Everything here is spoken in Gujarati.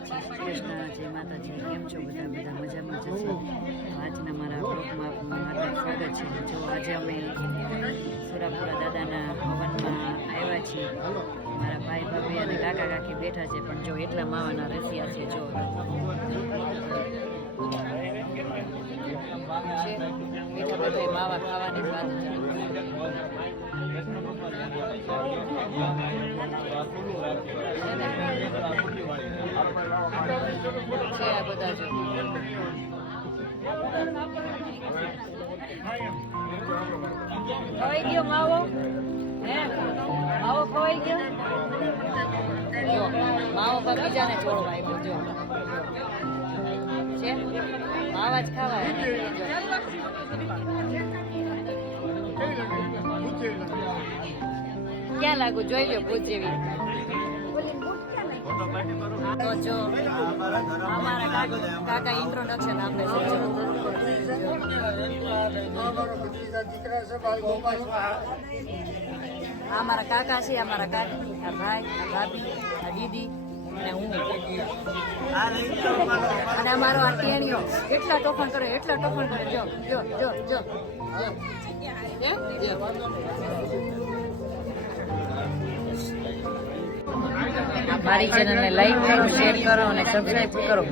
કૃષ્ણ જય માતાજી, કેમ છો બધા? બધા મજામાં જશે. તો આજના મારા બ્લોગમાં આપનું હાર્દિક સ્વાગત છે. જો આજે અમે સુરાપુરા દાદાના હવનમાં આવ્યા છીએ. મારા ભાઈ ભાભી અને કાકા કાકી બેઠા છે, પણ જો એટલા માવાના રસિયા છે. જો બેઠા બધા માવા ખાવાની વાત છે આ બધા જો ખવાઈ ગયો માવો. હે માવો ખવાઈ ગયો. જો માવો પર બીજાને છોડવા આવ્યો. જો છે માવા જ ખાવાય. ક્યાં લાગુ જોઈ લો ભૂત જેવી. તો જો અમારા કાકા ઇન્ટ્રોડક્શન આપે છે. આ મારા કાકા છે, અમારા કાકી, આ ભાઈ, આ ભાભી, આ દીદી અને હું અને અમારો આ ટેણીઓ. એટલા તોફાન કરે, એટલા તોફાન કરે. જો જો જો જો મારી ચેનલને લાઈક કરો, શેર કરો અને સબસ્ક્રાઈબ કરો.